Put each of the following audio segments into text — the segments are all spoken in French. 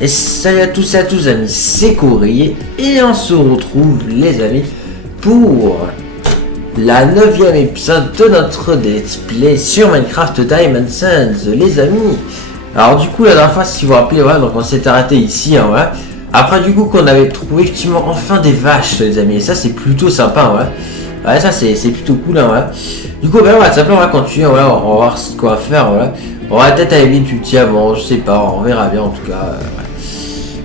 Et salut à tous et à tous amis, c'est Courrier et on se retrouve les amis pour la 9e épisode de notre Let's Play sur Minecraft Diamond Sands les amis. Alors du coup la dernière fois si vous vous rappelez, voilà, donc on s'était arrêté ici, hein, voilà. Après du coup qu'on avait trouvé effectivement enfin des vaches les amis, et ça c'est plutôt sympa, ouais. Ouais, ça c'est plutôt cool, hein, voilà. Du coup ben, on va simplement on va continuer, voilà, on va voir ce qu'on va faire, voilà. On va peut-être aller du diamant, je sais pas, on verra bien en tout cas. Ouais.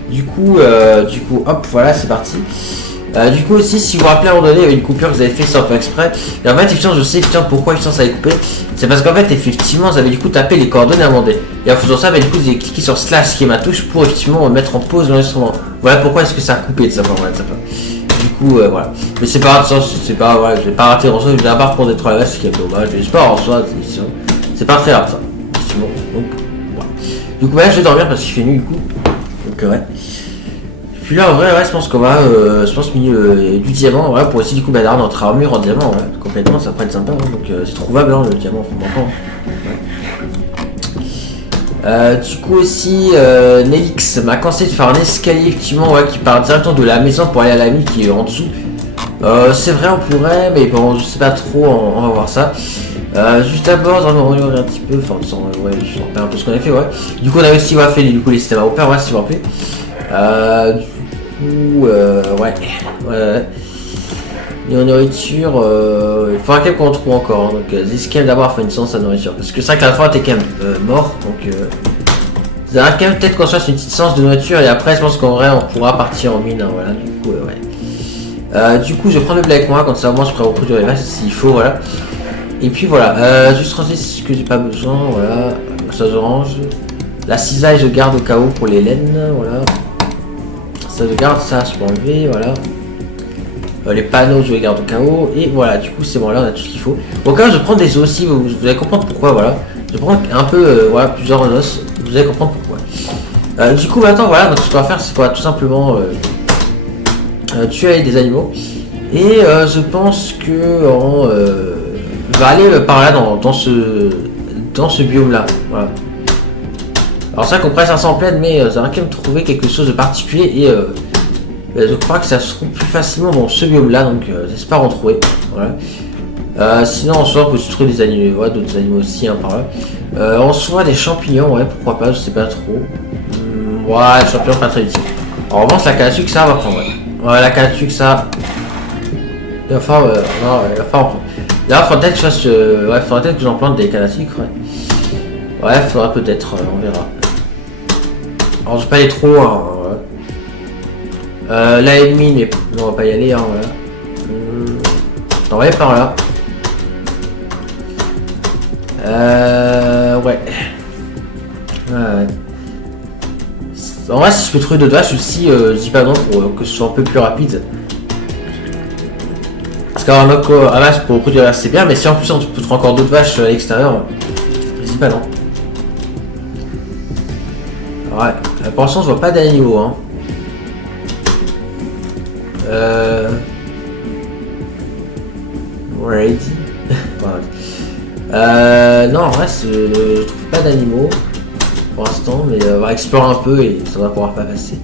Du coup, hop, voilà, c'est parti. Du coup aussi, si vous vous rappelez à un moment donné, il y avait une coupure que vous avez fait sans faire exprès. Et en fait, effectivement, je sais pourquoi ça avait coupé. C'est parce qu'en fait, effectivement, vous avez du coup tapé les coordonnées à un moment donné. Et en faisant ça, du coup, vous avez cliqué sur slash qui est ma touche pour effectivement mettre en pause l'enregistrement. Voilà pourquoi est-ce que ça a coupé de ça. Voilà, du coup, voilà. Mais c'est pas grave, c'est pas, voilà, je vais pas rater en soi, je vais pas pour détruire la vache, ce qui est dommage. Mais j'espère en soi, c'est pas très grave ça. Bon, donc, voilà. Du coup, là, je vais dormir parce qu'il fait nuit du coup. Donc, ouais. Puis là en vrai ouais, je pense qu'on va du diamant voilà, pour essayer du coup d'avoir notre armure en diamant ouais, complètement ça pourrait être sympa hein, donc c'est trouvable hein, le diamant encore ouais. Du coup aussi Nelix m'a conseillé de faire un escalier effectivement ouais, qui part directement de la maison pour aller à la mine qui est en dessous. C'est vrai on pourrait mais bon je sais pas trop on va voir ça. Juste d'abord on va regarder un petit peu enfin ouais je me rappelle un peu ce qu'on a fait ouais. Du coup on a aussi ouais, fait du coup les systèmes à opérer ouais, si vous vous rappelez. Ouais. Nos nourriture, il faudra qu'on trouve encore. Hein, donc, Ziskel d'abord fait une sens à nourriture. Parce que c'est vrai que la fois t'es quand même mort. Donc, ça va quand même peut-être qu'on fasse une petite sens de nourriture. Et après, je pense qu'en vrai, on pourra partir en mine. Hein, voilà, du coup, ouais. Du coup, je prends le blé avec moi. Comme ça, moi, je pourrais reproduire les vaches s'il faut. Voilà. Et puis voilà. Juste ranger ce que j'ai pas besoin. Voilà. Ça, j'orange. La cisaille, je garde au cas où pour les laines. Voilà. Ça je garde, ça je peux enlever, voilà. Les panneaux je les garde au cas où. Et voilà, du coup c'est bon, là on a tout ce qu'il faut. Au cas où je prends des os aussi, vous allez comprendre pourquoi, voilà. Je prends un peu, voilà, plusieurs os, vous allez comprendre pourquoi. Du coup maintenant voilà, donc ce qu'on va faire c'est quoi, tout simplement tuer des animaux. Et je pense que on va aller par là dans ce biome là, voilà. Alors c'est vrai qu'on presse 500 pleine, mais ça va quand même trouver quelque chose de particulier et je crois que ça se trouve plus facilement dans ce biome là, donc j'espère en trouver. Voilà. Sinon en soi on peut se trouver des animaux, ouais, d'autres animaux aussi hein, par là. En soi des champignons, ouais pourquoi pas, je sais pas trop. Ouais, les champignons pas très utile. En revanche la canne à sucre ça on va prendre, ouais. La canne à sucre ça. Il va falloir, non, il va falloir en prendre. Là faudrait peut-être que je fasse, ouais, faudrait peut-être que j'en plante des cannes à sucre, ouais. Ouais, faudra peut-être, on verra. Alors je vais pas aller trop loin, hein, voilà. Là ennemi, mais on va pas y aller, hein, voilà. On va aller par là. Ouais. Ouais. En vrai, si je peux trouver d'autres vaches aussi, je dis pas non pour que ce soit un peu plus rapide. Parce qu'avoir un vache pour produire c'est bien, mais si en plus on peut trouver encore d'autres vaches à l'extérieur, je dis pas non. Ouais, pour l'instant je vois pas d'animaux hein. Ready. Non en vrai je trouve pas d'animaux pour l'instant, mais on va explorer un peu et ça va pouvoir pas passer.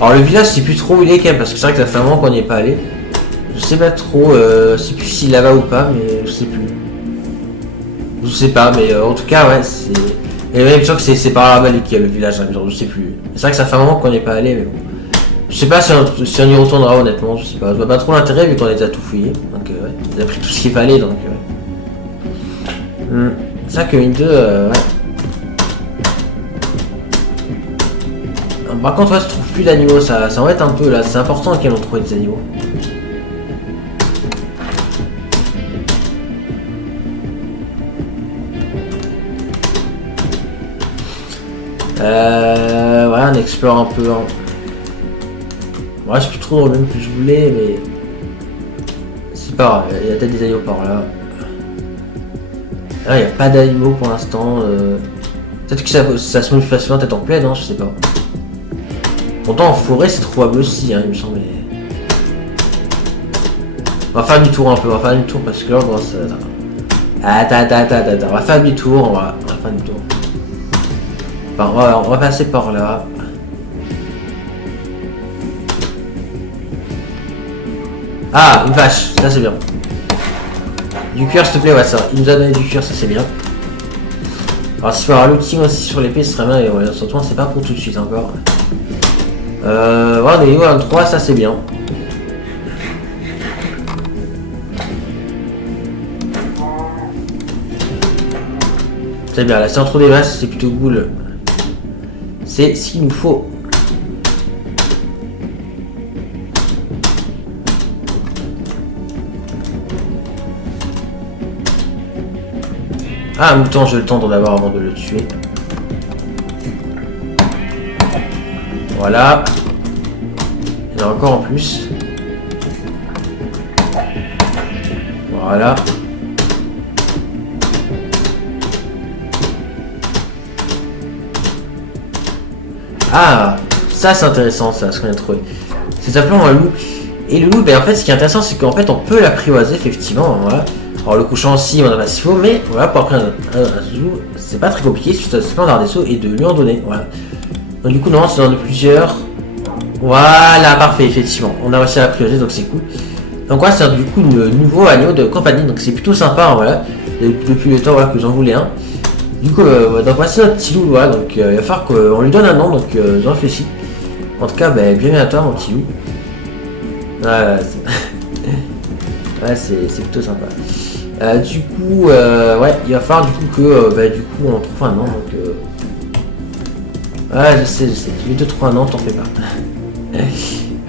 Alors le village je sais plus trop où il est quand même parce que c'est vrai que ça fait un moment qu'on n'y est pas allé. Je sais pas trop, je sais plus s'il là-bas ou pas, mais je sais plus. Je sais pas, mais en tout cas ouais c'est. Et même sûr que c'est par là-bas qu'il y a le village, je sais plus. C'est vrai que ça fait un moment qu'on n'y est pas allé, mais bon. Je sais pas si on y retournera honnêtement, je sais pas. Je vois pas trop l'intérêt vu qu'on a déjà tout fouillé. Donc ouais, on a pris tout ce qu'il fallait donc ouais. C'est vrai que une 2, ouais. Par contre ouais, je trouve plus d'animaux, ça embête un peu là, c'est important qu'ils ont trouvé des animaux. Ouais, on explore un peu. Hein. Ouais, je suis plus trop dans le même que je voulais, mais. C'est pas grave, il y a peut-être des animaux par là. Là, il n'y a pas d'animaux pour l'instant. Peut-être que ça se met plus facilement, peut-être en plaine, hein, je sais pas. Pourtant, en forêt, c'est trouvable aussi, hein, il me semble. On va faire du tour un peu, on va faire du tour parce que là, on commence à. Attends, on va faire du tour, on va faire du tour. Enfin, on va passer par là. Ah, une vache, ça c'est bien. Du cuir s'il te plaît, ouais ça va. Il nous a donné du cuir, ça c'est bien. Alors si tu peux avoir l'outil aussi sur l'épée, ce serait bien, et ouais, surtout c'est pas pour tout de suite encore. Voilà, des niveaux 23, ça c'est bien. C'est bien, la centre des masses, c'est plutôt cool. C'est ce qu'il nous faut. Ah, un mouton, j'ai le temps d'en avoir avant de le tuer. Voilà. Il y en a encore en plus. Voilà. Ah, ça c'est intéressant ça, ce qu'on a trouvé. C'est simplement un loup. Et le loup, ben, en fait, ce qui est intéressant, c'est qu'en fait, on peut l'apprivoiser, effectivement. Voilà. Alors, le couchant aussi, on en a s'il faut, mais voilà, pour apprendre un loup, c'est pas très compliqué, c'est juste un dans des sauts et de lui en donner. Voilà. Donc, du coup, non, c'est dans de plusieurs. Voilà, parfait, effectivement. On a réussi à l'apprivoiser, donc c'est cool. Donc, voilà, c'est du coup un nouveau agneau de compagnie, donc c'est plutôt sympa, voilà. Depuis le temps voilà, que j'en voulais un. Du coup, donc voici notre petit loup, voilà, donc il va falloir qu'on lui donne un nom, donc j'en réfléchis. En tout cas, ben, bienvenue à toi, mon petit loup. Ouais, c'est plutôt sympa. Du coup, ouais, il va falloir du coup que, du coup, on trouve un nom, donc. Ouais, je sais, je vais te trouver un nom, t'en fais pas.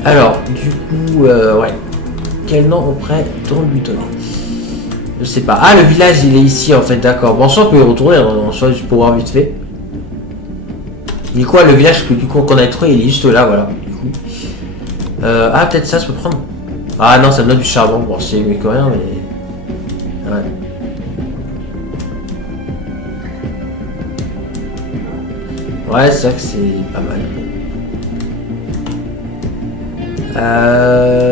Alors, du coup, ouais. Quel nom on pourrait-on lui donner? Je sais pas. Ah, le village, il est ici, en fait, d'accord. Bon, ça, on peut y retourner, en soit juste pour voir vite fait. Du coup, le village que du coup qu'on a trouvé, il est juste là, voilà. Du coup. Ah, peut-être ça, je peux prendre. Ah non, ça me donne du charbon. Bon, c'est mieux que rien, mais. Ouais. Ouais, c'est vrai que c'est pas mal.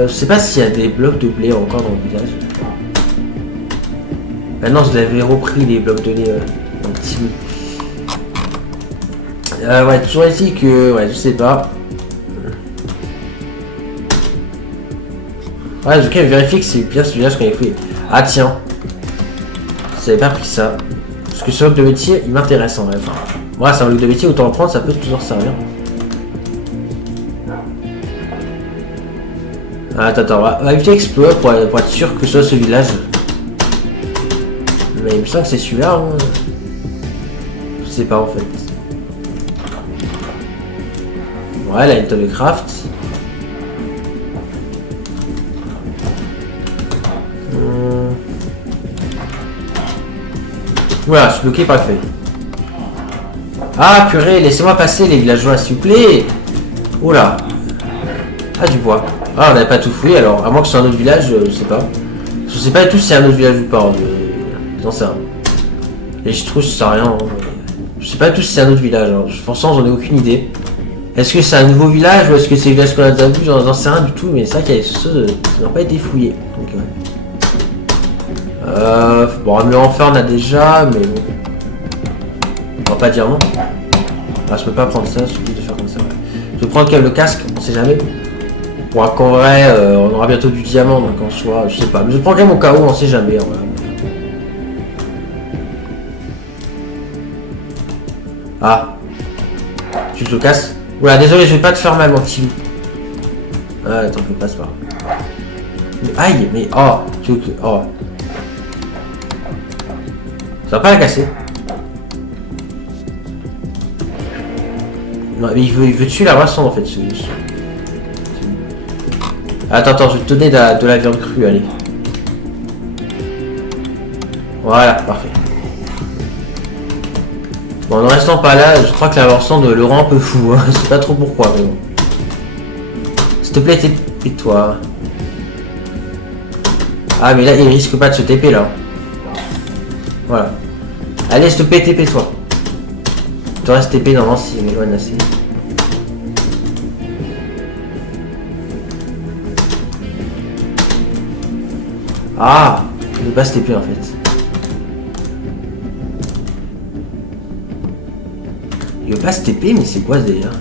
Je sais pas s'il y a des blocs de blé encore dans le village. Maintenant, je l'avais repris les blocs de lait dans le petit bout. Ouais, toujours ici que. Ouais, je sais pas. Ouais, je vais vérifier que c'est bien ce village qu'on a fait. Ah, tiens. J'avais pas pris ça. Parce que ce bloc de métier, il m'intéresse en vrai. Enfin, ouais, c'est un bloc de métier, autant le prendre, ça peut toujours servir. Ah, attends, on va éviter explorer pour être sûr que ce soit ce village. Mais il me semble que c'est celui-là. Hein. Je sais pas en fait. Ouais, la une de craft. Voilà, je suis bloqué par la feuille. Ah purée, laissez-moi passer les villageois s'il vous plaît. Oula. Ah du bois. Ah on n'avait pas tout fouillé alors, à moins que ce soit un autre village, je sais pas. Je sais pas du tout si c'est un autre village ou pas. J'en sais rien. Et je trouve que ça sert à rien. Hein. Je sais pas du tout si c'est un autre village. Hein. Franchement j'en ai aucune idée. Est-ce que c'est un nouveau village ou est-ce que c'est le village qu'on a déjà vu? J'en sais rien du tout, mais c'est vrai qu'il y a des choses qui n'ont pas été fouillées. Donc, ouais. Bon, le enfer on a déjà, mais bon. On va pas dire non. Ah, je peux pas prendre ça, je suis obligé de faire comme ça. Ouais. Je vais prendre quand même le casque, on sait jamais. Bon, qu'en vrai, on aura bientôt du diamant, donc en soi, je sais pas. Mais je prends quand même au cas où, on sait jamais. Voilà. Ah. Tu te le casses? Voilà, désolé, je vais pas te faire mal, mon petit loup. Ah, attends, je passe pas. Mais, aïe, mais oh, tu veux que. Oh. Ça va pas la casser. Non, mais il veut tuer la moisson en fait. Attends, je vais te donner de la viande crue, allez. Voilà, parfait. Bon, ne restant pas là, je crois que la moisson de le rend un peu fou. Hein. Je sais pas trop pourquoi, mais bon. S'il te plaît, TP-toi. Ah, mais là, il risque pas de se TP là. Voilà. Allez, s'il te plaît, TP-toi. Tu restes TP normalement s'il m'éloigne assez. Ah, il ne veut pas se TP en fait. Il veut pas se TP, mais c'est quoi ce délire?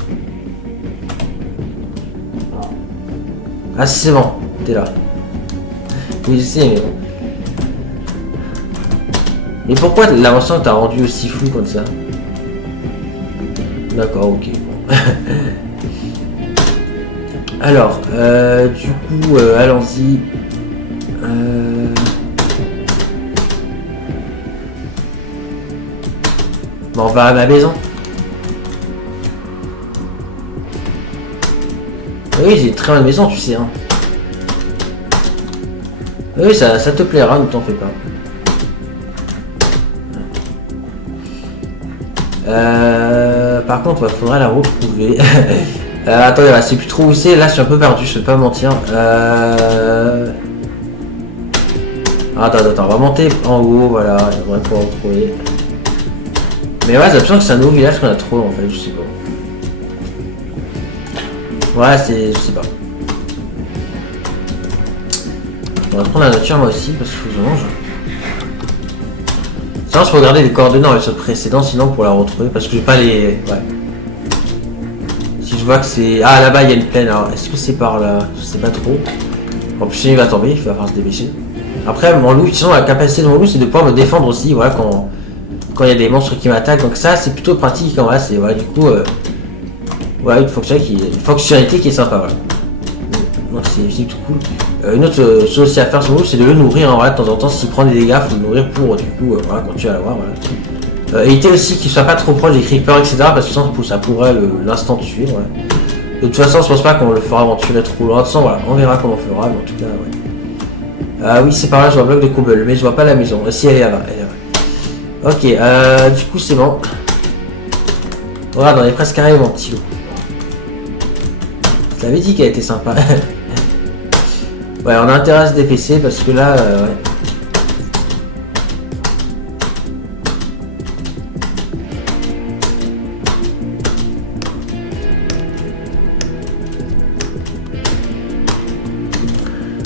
Ah, c'est bon, t'es là. essayer, mais bon. Mais pourquoi l'avancement t'a rendu aussi flou comme ça? D'accord, ok. Bon. Alors, du coup, allons-y. Bon, on va à ma maison. Oui, j'ai une très bonne maison, tu sais. Hein. Oui, ça te plaira, ne t'en fais pas. Par contre, il faudrait la retrouver. Attendez, c'est plus trop où c'est. Là, je suis un peu perdu, je vais pas mentir. Attends, on va monter en haut, voilà. On va pouvoir retrouver. Mais ouais, j'ai l'impression que c'est un nouveau village qu'on a trouvé en fait, je sais pas. Ouais, je sais pas. On va prendre la nature moi aussi parce qu'il faut que je mange. Sinon, je peux regarder les coordonnées dans l'épisode précédent, sinon pour la retrouver parce que j'ai pas les. Ouais. Si je vois que c'est. Ah, là-bas il y a une plaine, alors est-ce que c'est par là? Je sais pas trop. En plus, il va tomber, il va falloir se dépêcher. Après, mon loup, sinon la capacité de mon loup c'est de pouvoir me défendre aussi, voilà, quand il y a des monstres qui m'attaquent, donc ça c'est plutôt pratique, voilà, c'est voilà, du coup. Voilà, une fonctionnalité qui est sympa, voilà. Donc c'est tout cool. Une autre chose aussi à faire sur le loup, c'est de le nourrir, hein, voilà, de temps en temps, s'il prend des dégâts, il faut le nourrir pour, du coup, voilà, quand tu vas l'avoir, voilà. Éviter aussi qu'il soit pas trop proche des creepers, etc., parce que sinon ça pourrait l'instant tuer, voilà. De toute façon, je pense pas qu'on le fera aventurer trop loin, de toute façon, voilà, on verra comment on fera, mais en tout cas, ouais. Ah oui, c'est par là, je vois un bloc de cobble, mais je vois pas la maison. Si, elle est là-bas, elle est là-bas. Ok, du coup, c'est bon. Regarde, on est presque arrivé, mon petit loup. Je t'avais dit qu'elle était sympa. Ouais, on a intérêt à se dépêcher parce que là, ouais.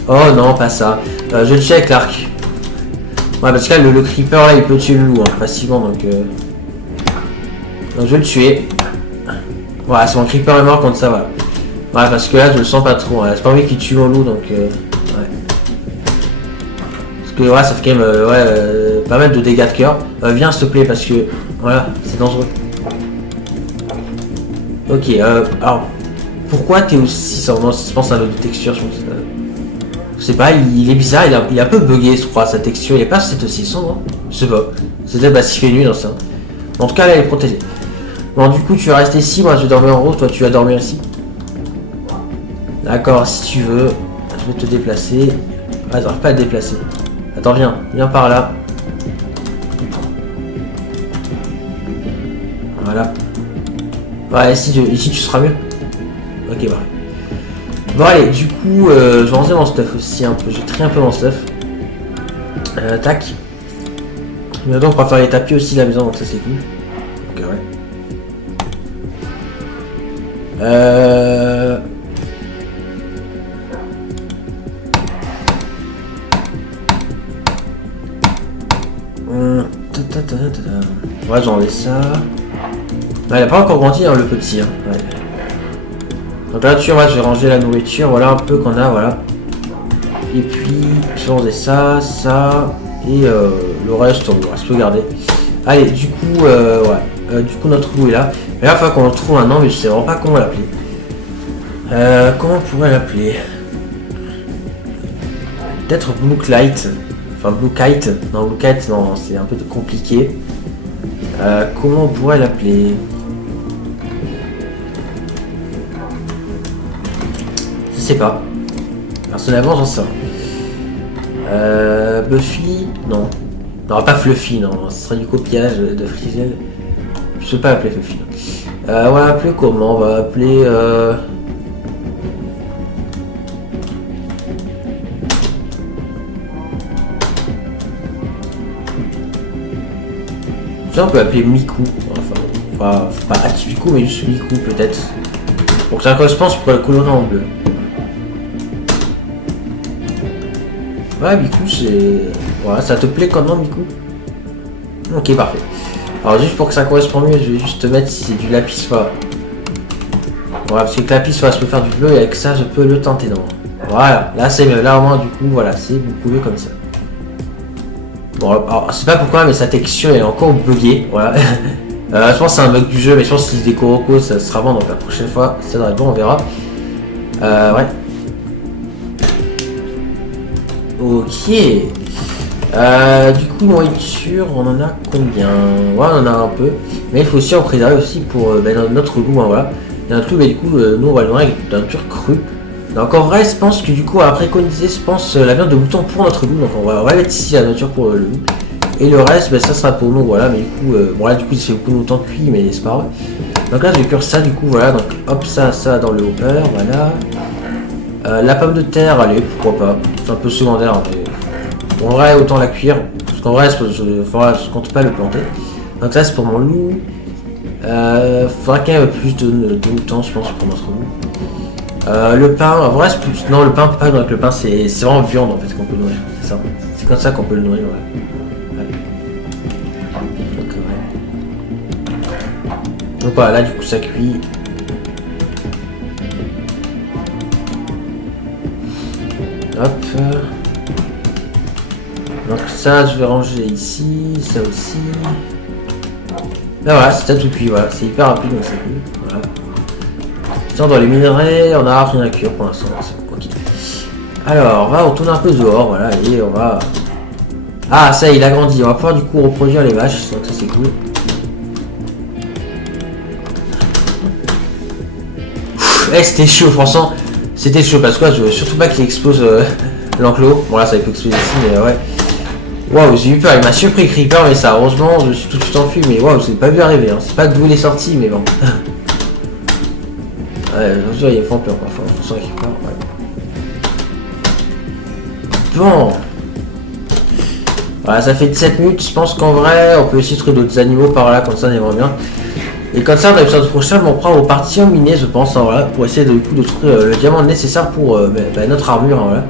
Oh non, pas ça. Je le tue avec l'arc. Ouais, parce que là, le creeper, là, il peut tuer le loup hein, facilement, donc je vais le tuer. Voilà, c'est mon creeper est mort contre ça, voilà. Ouais, parce que là, je le sens pas trop. Hein. C'est pas envie qu'il tue mon loup, donc ouais. Parce que ouais, ça fait quand même pas mal de dégâts de cœur. Viens, s'il te plaît, parce que voilà, c'est dangereux. Ok, alors pourquoi t'es aussi sans je pense à notre texture, je sais pas, il est bizarre, il est un peu bugué, je crois, sa texture. Il est pas cette aussi sombre, hein. Je sais pas. C'est peut-être s'il fait nuit dans ça. En tout cas, là, elle est protégée. Bon, du coup, tu vas rester ici. Moi, je vais dormir en haut. Toi, tu vas dormir ici. D'accord, si tu veux. Je vais te déplacer. Ah, j'arrive pas à te déplacer. Attends, viens par là. Voilà. Ouais, ici tu seras mieux. Ok, bah. Bon, allez, du coup, je vais ranger mon stuff aussi un peu. Je trie un peu mon stuff. Tac. Mais donc, on va faire les tapis aussi de la maison, donc ça c'est cool. Ok, ouais. Ouais, j'ai enlevé ça. Ouais, il a pas encore grandi, hein, le petit. Hein. Ouais. Donc là, tu vois, je vais ranger la nourriture. Voilà un peu qu'on a, voilà. Et puis, je vais ranger ça, ça. Et le reste, on va se le garder. Allez, du coup, ouais. Du coup, notre loup est là. Mais là, il faut qu'on le trouve un nom, mais je sais vraiment pas comment l'appeler. Comment on pourrait l'appeler? Peut-être Blue Kite. Enfin, Blue Kite. Non, Blue Kite, non, c'est un peu compliqué. Comment on pourrait l'appeler? Je sais pas. Personnellement, j'en sais rien. Buffy? Non. Non, pas Fluffy, non. Ce serait du copiage de Frizel. Je peux pas l'appeler Fluffy. On va l'appeler comment? On va l'appeler... Ça, on peut l'appeler Miku. Enfin, pas Atsuko, mais juste Miku peut-être. Pour que ça correspond, je pourrais le colorer en bleu. Ouais, Miku, c'est... Voilà, ça te plaît comme nom, Miku? Ok, parfait. Alors, juste pour que ça corresponde mieux, je vais juste te mettre si c'est du lapis, voilà. Voilà, parce que le lapis, voilà, je peux faire du bleu, et avec ça, je peux le tenter, non. Voilà, là c'est mieux. Là au moins du coup, voilà, c'est beaucoup mieux comme ça. Bon, alors, je sais pas pourquoi, mais sa texture est encore buggée. Voilà. Je pense que c'est un bug du jeu, mais je pense que si des Koroko, ça sera bon. Donc la prochaine fois, ça devrait être bon, on verra. Ouais. Ok. Du coup, nourriture, on en a combien? Ouais, on en a un peu. Mais il faut aussi en préserver aussi pour notre loup. Hein, voilà. Notre loup, mais du coup, nous, on va le nourrir avec de la nature crue. Donc en vrai, je pense que du coup, on va préconiser, je pense, la viande de mouton pour notre loup. Donc on va mettre ici la nature pour le loup. Et le reste, ça sera pour nous, voilà. Mais du coup, bon là, du coup, il fait beaucoup longtemps cuit, mais c'est pas grave. Donc là, je vais cuire ça, du coup, voilà. Donc hop, ça dans le hopper, voilà. La pomme de terre, allez, pourquoi pas. C'est un peu secondaire, mais en vrai, autant la cuire. Parce qu'en vrai, je compte pas le planter. Donc ça, c'est pour mon loup. Faudra qu'il y ait plus de temps, je pense, pour notre loup. Le pain, en vrai, c'est plus... Non, le pain, pas avec le pain, c'est vraiment viande en fait qu'on peut nourrir. C'est ça. C'est comme ça qu'on peut le nourrir, ouais. Donc voilà, là du coup ça cuit. Hop. Donc ça, je vais ranger ici, ça aussi. Là voilà, c'est ça tout cuit, voilà. C'est hyper rapide donc ça cuit. Voilà. Dans les minerais, on a rien à cuire pour l'instant, c'est quoi qu'il est. Alors, on tourne un peu dehors, voilà, et on va... Ah, ça, il a grandi, on va pouvoir du coup reproduire les vaches, donc ça c'est cool. C'était chaud, franchement, c'était chaud, parce que je veux surtout pas qu'il explose l'enclos. Bon là, ça peut exploser ici, mais ouais. Waouh, j'ai eu peur, il m'a surpris Creeper, mais ça, heureusement, je suis tout de suite enfui, mais waouh, je l'ai pas vu arriver, hein. C'est pas d'où il est sorti, mais bon. Ouais, je veux dire, il faut peur, quoi. Faut s'en récupérer, ouais. Bon. Voilà, ça fait 17 minutes. Je pense qu'en vrai, on peut aussi trouver d'autres animaux par là, comme ça, on aimerait bien. Et comme ça, dans l'épisode prochain, on prend au parti en miner, je pense, hein, voilà, pour essayer de trouver le diamant nécessaire pour notre armure, hein, voilà.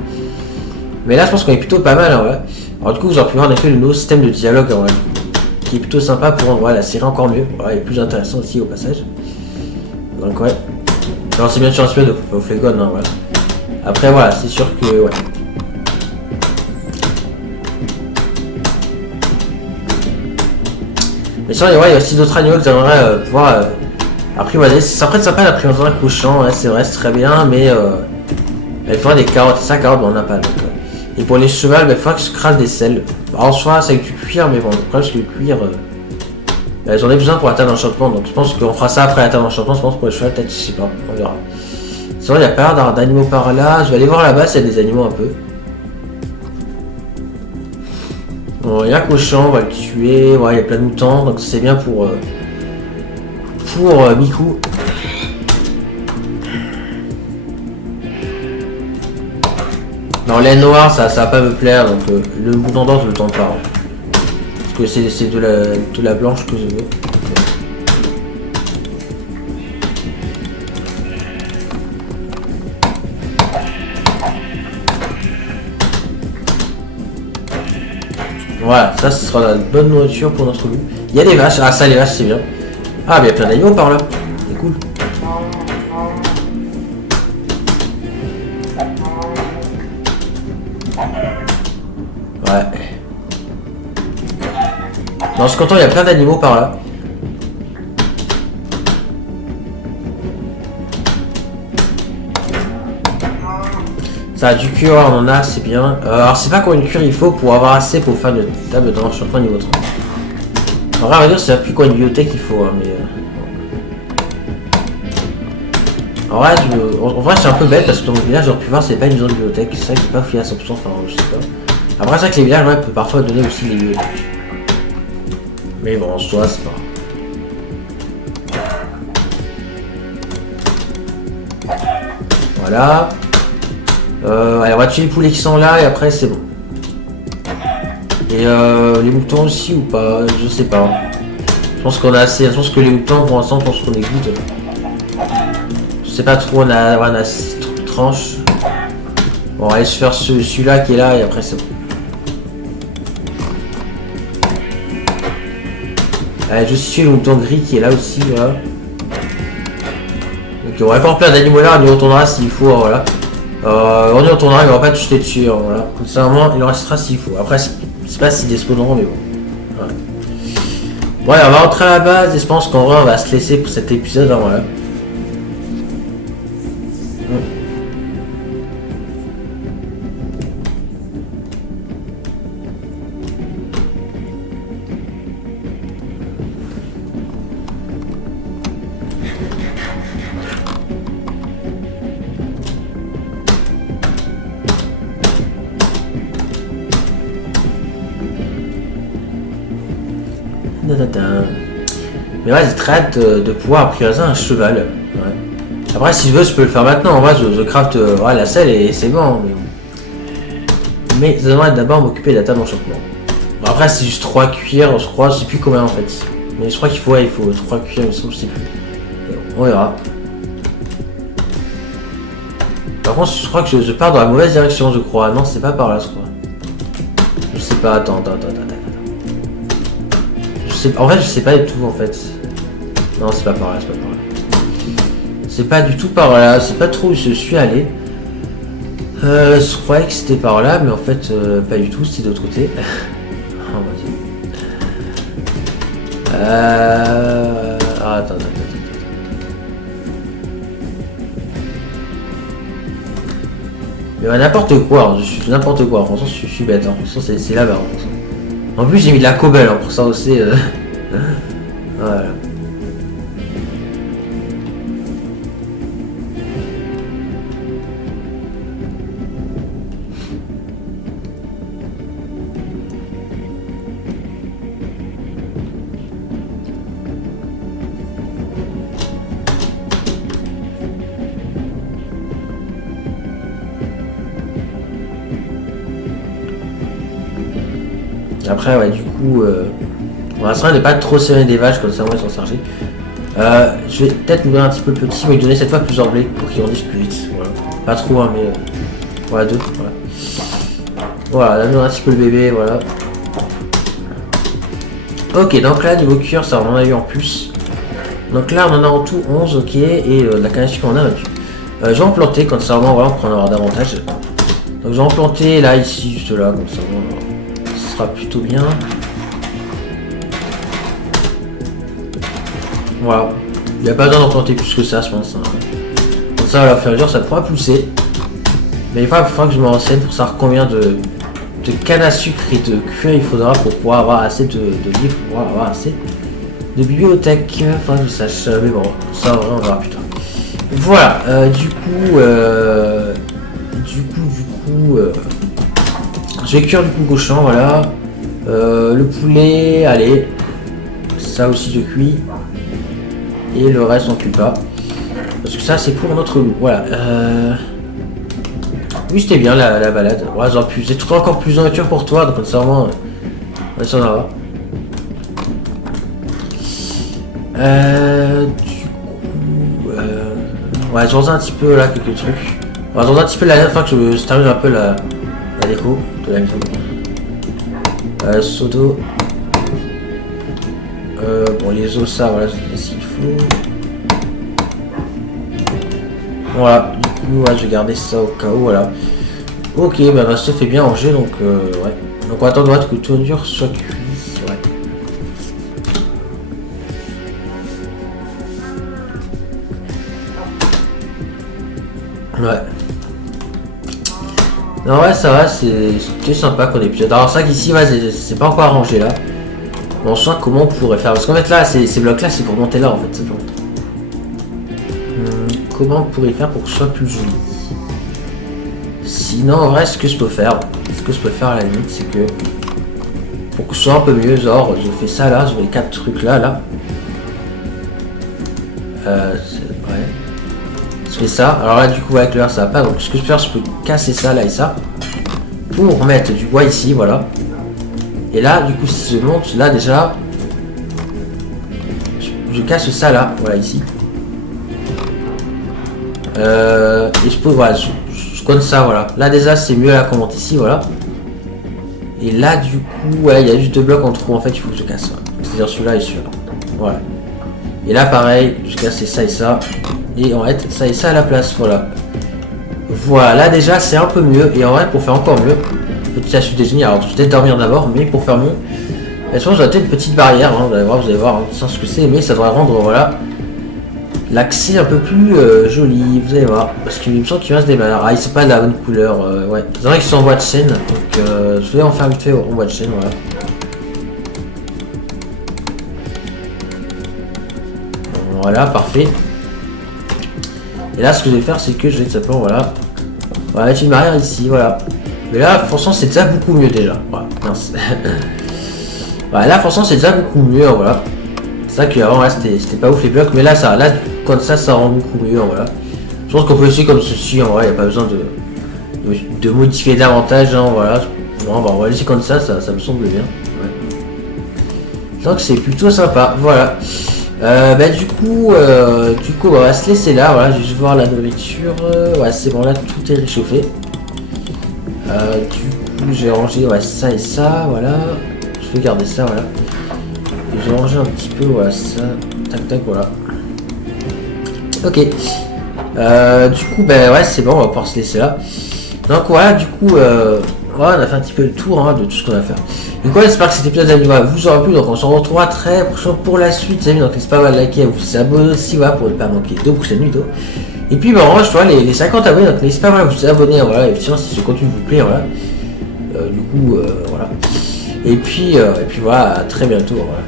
Mais là, je pense qu'on est plutôt pas mal, hein, voilà. Alors, du coup, vous aurez pu voir en effet le nouveau système de dialogue, hein, voilà, qui est plutôt sympa pour rendre la série encore mieux. Voilà, et plus intéressant aussi au passage. Donc, ouais. Alors c'est bien sûr inspiré de Flegon, hein, voilà. Après voilà, c'est sûr que ouais. Mais sinon, ouais, il y a aussi d'autres animaux que j'aimerais pouvoir apprivoiser. Ça pourrait être sympa d'apprivoiser un cochon, ouais, c'est vrai, c'est très bien, mais il faudra des carottes, ça carottes, on n'a pas. Donc, et pour les chevals, il faudra que je crase des selles. En soi, c'est avec du cuir, mais bon, le problème c'est que le cuir, j'en ai besoin pour la table d'enchantement, donc je pense qu'on fera ça après la table d'enchantement, je pense pour les chevaux, peut-être, je sais pas, on verra. Sinon, il n'y a pas l'air d'animaux par là, je vais aller voir là-bas s'il y a des animaux un peu. Bon, il y a un cochon, on va le tuer, ouais, il y a plein de moutons, donc c'est bien pour Miku. Non, laine noire, ça va pas me plaire, donc le mouton d'or, je le tente pas. Hein. Parce que c'est de la blanche que je veux. Voilà, ça ce sera la bonne nourriture pour notre loup. Il y a des vaches, ah ça les vaches c'est bien. Ah mais il y a plein d'animaux par là, c'est cool. Ouais. Non, je suis content, il y a plein d'animaux par là. Ça a du cuir, on en a, c'est bien. Alors, c'est pas combien de cuir il faut pour avoir assez pour faire une table d'enchantement niveau 30. En vrai, on va dire, c'est plus quoi une bibliothèque il faut, hein, mais. En vrai, c'est un peu bête parce que dans le village, j'aurais pu voir, c'est pas une zone de bibliothèque. C'est ça qui n'est pas fouillé à 100%, enfin, je sais pas. Après, c'est vrai que les villages, ouais, peuvent parfois donner aussi des bibliothèques. Mais bon, en soi, c'est pas. Voilà. Allez, on va tuer les poulets qui sont là et après c'est bon. Et les moutons aussi ou pas, je sais pas. Je pense qu'on a assez. Je pense que les moutons pour l'instant, je pense qu'on est good. Je sais pas trop, on a 6 tranches. Bon, on va aller se faire celui-là qui est là et après c'est bon. Allez, je suis le mouton gris qui est là aussi, voilà. Donc on va encore plein d'animaux là, on y retournera s'il faut, voilà. On y retournera, il n'y aura pas de jeter dessus, hein, voilà. Comme ça, au moins, il en restera s'il faut. Après, c'est pas si despawneront, mais bon. Voilà. Ouais, on va rentrer à la base et je pense qu'en vrai, on va se laisser pour cet épisode, hein, voilà. Mais ouais, j'ai très hâte de pouvoir apprivoiser un cheval. Ouais. Après, si je veux, je peux le faire maintenant. En vrai, je craft ouais, la selle et c'est bon. Mais ça devrait d'abord m'occuper de la table d'enchantement. Bon, après, c'est juste 3 cuirs, je crois. Je sais plus combien en fait. Mais je crois qu'il faut, ouais, il faut 3 cuirs, mais je sais plus. On verra. Par contre, je crois que je pars dans la mauvaise direction, je crois. Non, c'est pas par là, je crois. Je sais pas, attends. En fait, je sais pas du tout en fait. Non, c'est pas par là, c'est pas par là. C'est pas du tout par là, c'est pas trop où je suis allé. Je croyais que c'était par là, mais en fait, pas du tout, c'est de l'autre côté. Oh, vas-y. Attends. Mais ouais, n'importe quoi, je suis n'importe quoi, franchement, je suis bête, hein. C'est là-bas. En plus, j'ai mis de la cobble hein, pour ça aussi. Voilà. Après, ouais, du coup, on va essayer de pas trop serrer des vaches comme ça, moi, ils sont chargés. Je vais peut-être nous donner un petit peu le petit, mais lui donner cette fois plusieurs blés pour qu'il grandisse plus vite. Voilà. Pas trop, hein, mais voilà, 2. Voilà. Voilà, là, nous donner un petit peu le bébé, voilà. Ok, donc là, niveau cuir, ça, on en a eu en plus. Donc là, on en a en tout 11, ok, et la canne à sucre, on a 28. Je vais en planter, comme ça, vraiment, voilà, pour en avoir davantage. Donc, je vais en planter là, ici, juste là, comme ça, voilà. Ce sera plutôt bien. Voilà. Il n'y a pas besoin d'en planter plus que ça, je pense. Hein. Comme ça, à la fin ça pourra pousser. Mais il va falloir que je me renseigne pour savoir combien de canne à sucre et de cuir il faudra pour pouvoir avoir assez de livres, pour pouvoir avoir assez de bibliothèque. Enfin, je sache. Mais bon, ça, on verra plus tard. Voilà. Du coup, je vais cuire du coup cochon, voilà. Le poulet, allez. Ça aussi, je cuis. Et le reste on cuit pas. Parce que ça c'est pour notre loup. Voilà. Oui c'était bien la balade. Ouais, j'ai trouvé encore plus de nourriture pour toi, donc sincèrement. Ouais, ça en va. Du coup. Ouais, j'en ai un petit peu là quelques trucs. Ouais, j'en ai un petit peu la dernière fois que je termine un peu la déco de la maison. Sodo. Bon les os ça voilà s'il faut. Voilà, du coup ouais, je vais garder ça au cas où voilà. Ok bah ma stuff est bien rangée donc ouais. Donc on va attendre que tout dur soit cuit. Ouais. Non ouais ça va, c'est sympa comme épisode. Alors ça qu'ici ouais, c'est pas encore arrangé là. On sent comment on pourrait faire. Parce qu'en fait là, ces blocs là, c'est pour monter là en fait. Comment on pourrait faire pour que ce soit plus joli? Sinon en vrai ce que je peux faire à la limite c'est que pour que ce soit un peu mieux, genre je fais ça là, je mets les 4 trucs là. Ouais. Je fais ça. Alors là du coup avec le R ça va pas. Donc ce que je peux faire, je peux casser ça là et ça. Pour mettre du bois ici, voilà. Et là, du coup, si je monte, là déjà, je casse ça là, voilà ici. Et je peux, voilà, je connais ça, voilà. Là déjà, c'est mieux là qu'on monte ici, voilà. Et là, du coup, ouais, il y a juste 2 blocs en trop, en fait, il faut que je casse. Voilà. C'est-à-dire celui-là et celui-là. Voilà. Et là, pareil, je casse ça et ça. Et on va mettre ça et ça à la place, voilà. Voilà, là déjà c'est un peu mieux. Et en vrai, pour faire encore mieux, petit astuce de génie, alors je vais peut-être dormir d'abord, mais pour faire mieux, je pense que j'aurais peut-être une petite barrière, hein, vous allez voir hein, sans ce que c'est, mais ça devrait rendre voilà l'accès un peu plus joli, vous allez voir. Parce qu'il me semble qu'il va se déballer. Ah, c'est pas de la bonne couleur, ouais. C'est vrai qu'ils sont en bois de chaîne, donc je vais en faire vite fait en bois de chaîne, voilà. Voilà, parfait. Et là, ce que je vais faire, c'est que je vais tout simplement, voilà. Voilà, mettre une barrière ici, voilà. Mais là, franchement, c'est déjà beaucoup mieux déjà. Voilà, mince. Voilà, là, franchement, c'est déjà beaucoup mieux, voilà. C'est ça qu'avant, là, c'était pas ouf les blocs, mais là, comme ça rend beaucoup mieux, voilà. Je pense qu'on peut essayer comme ceci, en vrai, il n'y a pas besoin de modifier davantage, hein, voilà. Bon, bah, on va laisser comme ça me semble bien. Ouais. Donc, c'est plutôt sympa, voilà. Bah, du coup, on va se laisser là, voilà, juste voir la nourriture. Ouais, c'est bon, là, tout est réchauffé. Du coup, j'ai rangé ouais, ça et ça, voilà. Je vais garder ça, voilà. J'ai rangé un petit peu, voilà, ça. Tac, tac, voilà. Ok. Du coup, ben ouais, c'est bon, on va pouvoir se laisser là. Donc voilà, du coup, voilà, on a fait un petit peu le tour hein, de tout ce qu'on a fait. Donc voilà, j'espère que cet épisode vous aura plu. Donc on se retrouvera très prochainement pour la suite, les amis. Donc n'hésitez pas à liker, à vous abonner aussi, voilà, pour ne pas manquer de prochaines vidéos. Et puis, ben, je vois les 50 abonnés, donc n'hésitez pas à vous abonner, voilà, et puis si ce contenu vous plaît, voilà. Du coup, voilà. Et puis voilà, à très bientôt, voilà.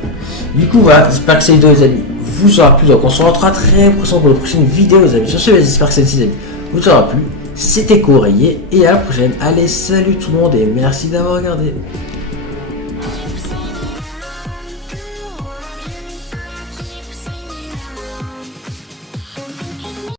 Du coup, voilà, j'espère que ces vidéos, les amis, vous aura plu. Donc on se retrouvera très prochainement pour la prochaine vidéo, les amis. Sur ce, j'espère que celle-ci, vous aura plu. C'était Coraillé, et à la prochaine. Allez, salut tout le monde, et merci d'avoir regardé.